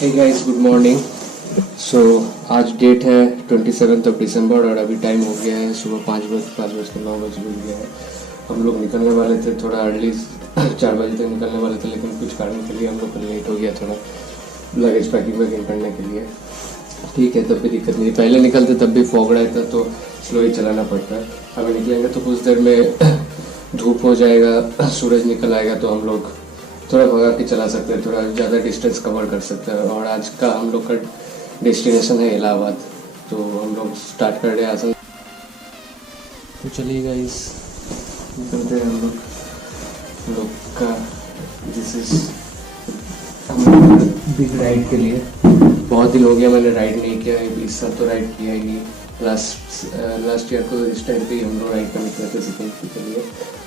हे guys, good morning. So आज date है 27 दिसंबर और अभी टाइम हो गया है सुबह 5:09 गया है। हम लोग निकलने वाले थे थोड़ा अर्ली, 4 बजे तक निकलने वाले थे, लेकिन कुछ कारण के लिए हम लोग को लेट हो गया थोड़ा लगेज पैकिंग करने के लिए। ठीक है, तब भी दिक्कत नहीं। पहले निकलते तब भी फॉग रहता तो स्लो ही चलाना पड़ता है। अभी निकलेंगे तो कुछ देर में धूप हो जाएगा, सूरज निकल आएगा तो हम लोग थोड़ा भगा के चला सकते हैं, थोड़ा ज़्यादा डिस्टेंस कवर कर सकते हैं। और आज का हम लोग का डेस्टिनेशन है इलाहाबाद, तो हम लोग स्टार्ट कर रहे हैं आसन। तो चलिए गाइस, निकलते हैं हम लोग का दिस इज बिग राइड के लिए। बहुत दिन हो गया मैंने राइड नहीं किया है, इस साल तो राइड किया ही नहीं। लास्ट ईयर को इस टाइम पे ही हम लोग राइड करने गए थे सेकेंड के लिए,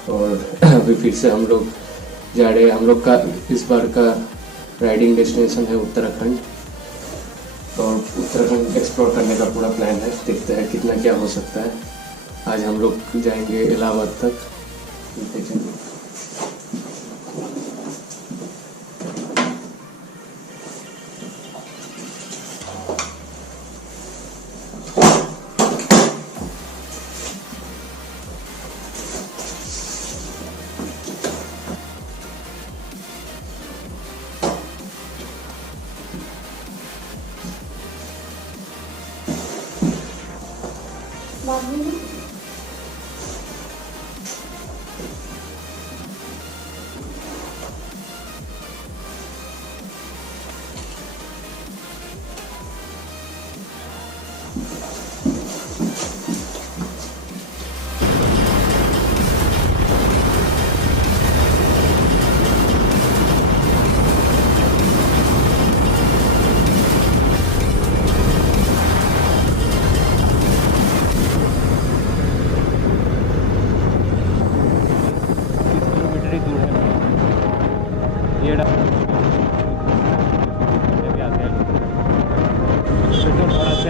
और अभी फिर से हम लोग जा रहे हैं। हम लोग का इस बार का राइडिंग डेस्टिनेशन है उत्तराखंड, और उत्तराखंड एक्सप्लोर करने का पूरा प्लान है। देखते हैं कितना क्या हो सकता है। आज हम लोग जाएंगे इलाहाबाद तक। देखेंगे।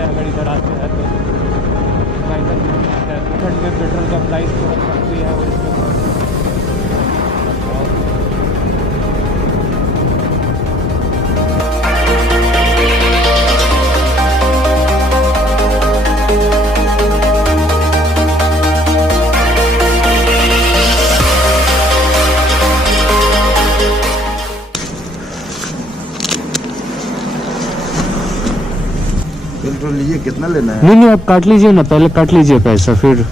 अगर इधर आते हैं तो ठंड में पेट्रोल का प्राइस थोड़ा कम भी है, और इसमें पेट्रोल लीजिए। कितना लेना है? नहीं, आप काट लीजिए ना, पहले काट लीजिए पैसा फिर।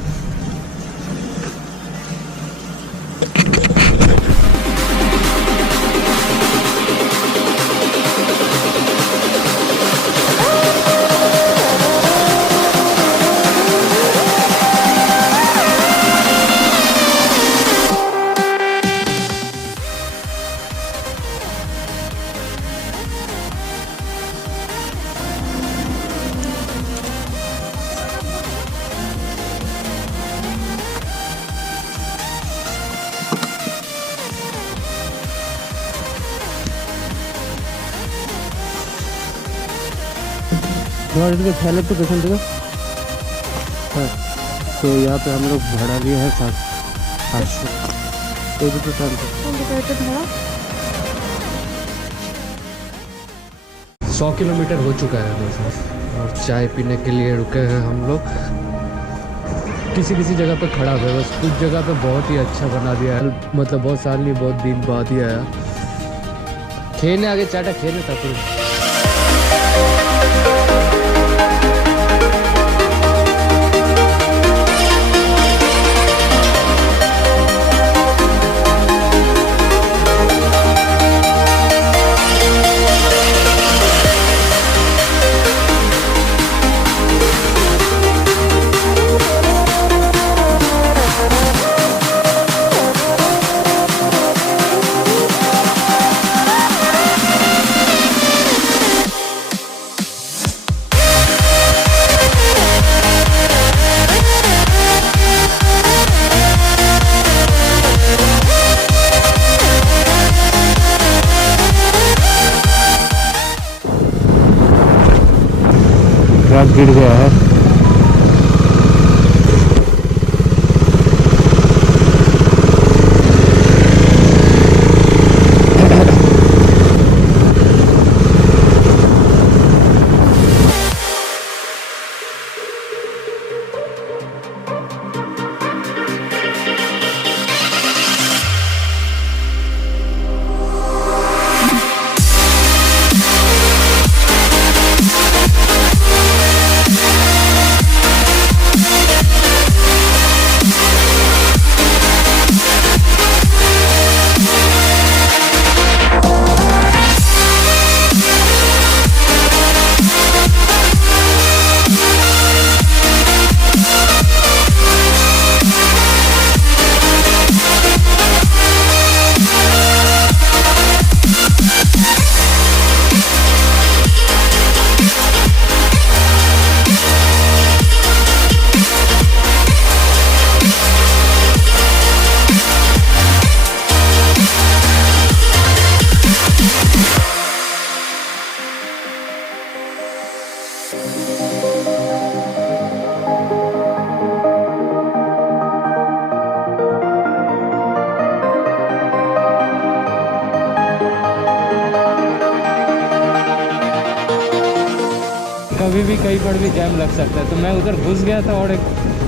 थैले तो पेशेंट का हाँ। तो यहाँ पे हम लोग भाड़ा लिए हैं 700 100 किलोमीटर हो चुका है दोस्तों, और चाय पीने के लिए रुके हैं हम लोग। किसी जगह पे खड़ा हुआ है, बस कुछ जगह पे बहुत ही अच्छा बना दिया है, मतलब बहुत साल नहीं, बहुत दिन बाद ही आया। खेलने आगे चाटा खेलने था फिर। ट्रक गिर गया है। कभी भी कहीं पर भी जैम लग सकता है। तो मैं उधर घुस गया था और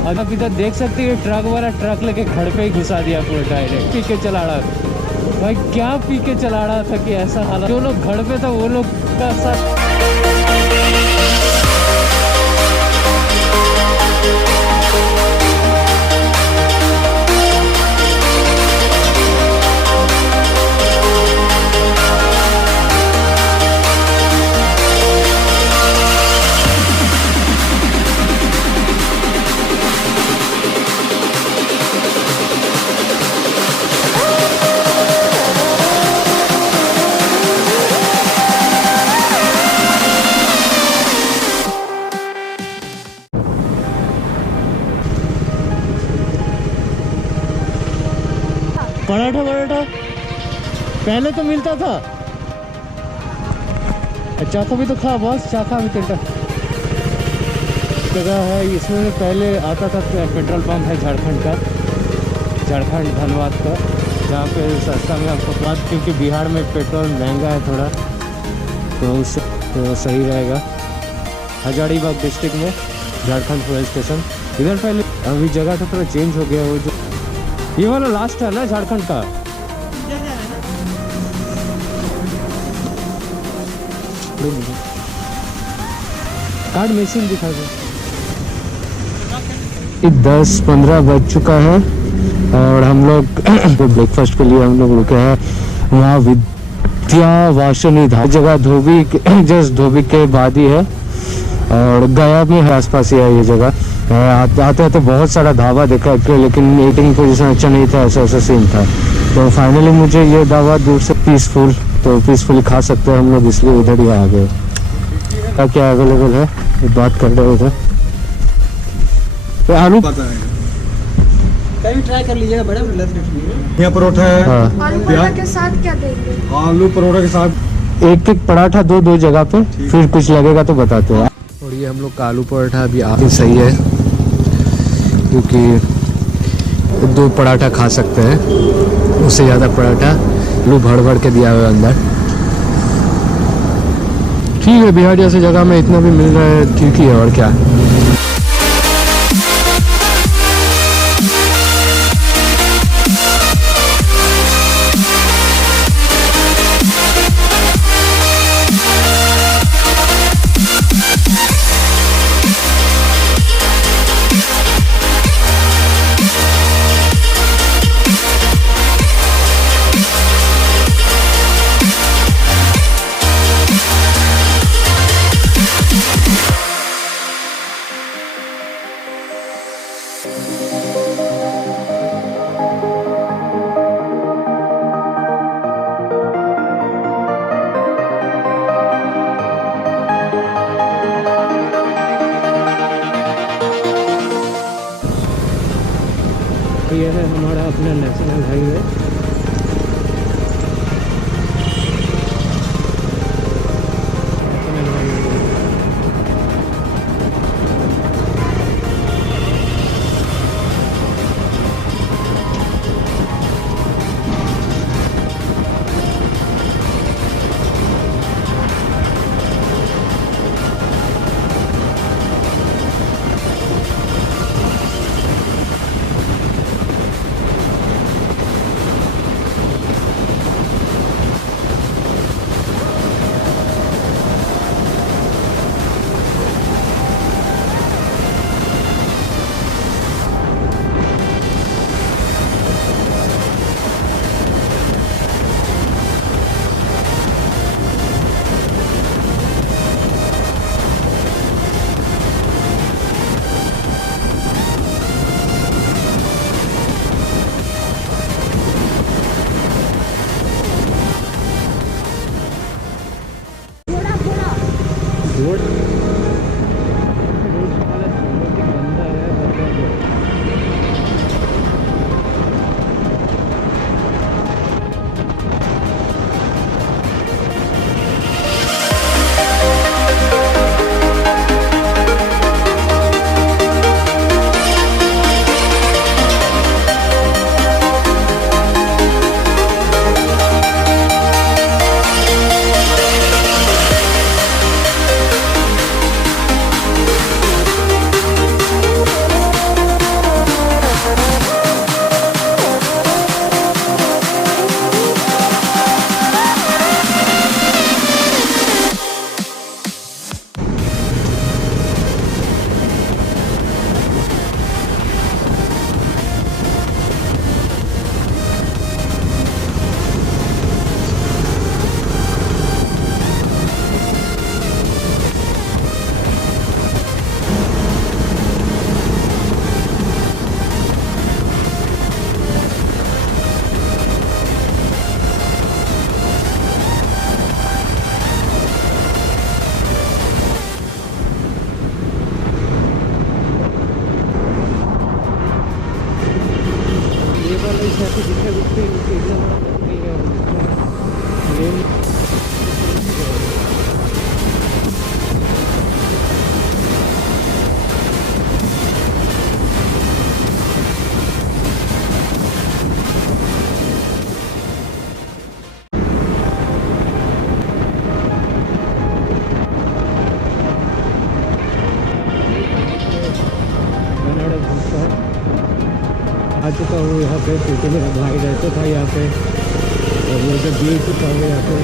आप इधर देख सकते हैं ट्रक वाला ट्रक लेके घर पे ही घुसा दिया पूरा डायरेक्ट। पी के चला रहा भाई, क्या पी के चला रहा था कि ऐसा हालत। जो लोग घर पे था वो लोग का साथ पराठा पराठा पहले तो मिलता था। चाखा भी तो खा बस, चाखा भी तिलटा जगह है। इसमें पहले आता था पेट्रोल पंप है झारखंड का, झारखंड धनबाद का, जहाँ पे सस्ता में आपको बात, क्योंकि बिहार में पेट्रोल महंगा है थोड़ा, तो उससे तो सही रहेगा। हजारीबाग डिस्ट्रिक्ट में झारखंड फुएल स्टेशन इधर पहले, अभी जगह तो थोड़ा चेंज हो गया। वो जो ये वाला लास्ट है ना झारखंड का, कार्ड मशीन दिखा दो। 10:15 बज चुका है और हम लोग ब्रेकफास्ट के लिए हम लोग रुके हैं वहाँ विद्यावासिनी जगह, धोबी जस्ट धोबी के बाद ही है और गया में आसपास ही है ये जगह। आते आते बहुत सारा ढाबा देखा एक्चुअली, लेकिन ईटिंग पोजीशन अच्छा नहीं था, ऐसा ऐसा सीन था। तो फाइनली मुझे ये ढाबा दूर से पीसफुली खा सकते हैं हम लोग, इसलिए इधर ही आ गए। क्या क्या अवेलेबल है बात कर रहे थे। तो आलू कभी ट्राई कर लीजिएगा, बड़ा यहाँ परोठा है। हाँ। आलू पराठा के साथ क्या देंगे? आलू परोठा के साथ एक पराठा दो जगह पे, फिर कुछ लगेगा तो बताते हैं। और ये हम लोग का आलू पराठा अभी आगे सही है, क्योंकि 2 पराठा खा सकते हैं, उससे ज़्यादा पराठा आलू भर के दिया हुआ अंदर। ठीक है, बिहार जैसे जगह में इतना भी मिल रहा है, ठीक ही है और क्या। ये है हमारा अपना नेशनल हाईवे। ऐसे दिखे उससे इतना बड़ा नहीं है लेन आ चुका हूँ यहाँ पे, क्योंकि मेरा भाई रहता था यहाँ पे और वो जब गिर चुका हूँ यहाँ पे।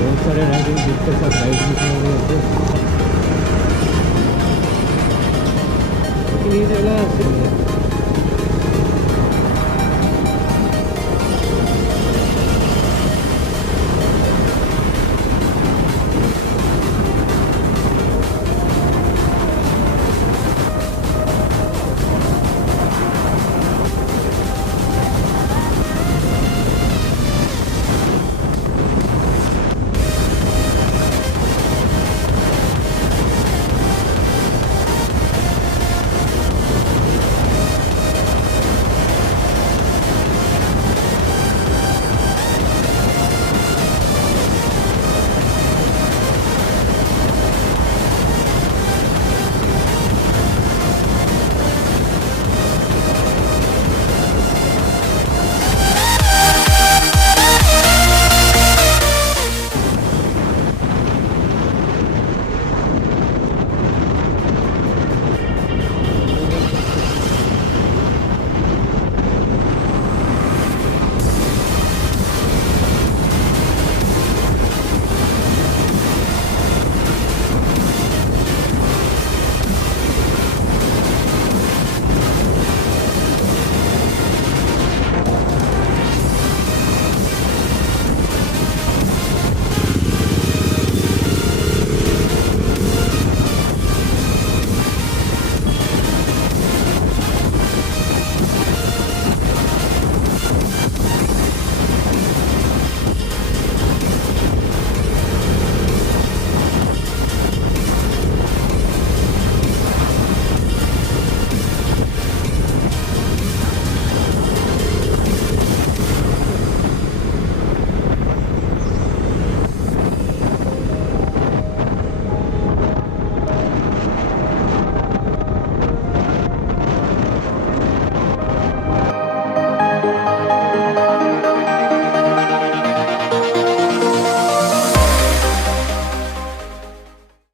बहुत सारे राइडिंग जिसके साथ बाइक भी था यहाँ पे, लेकिन ये जगह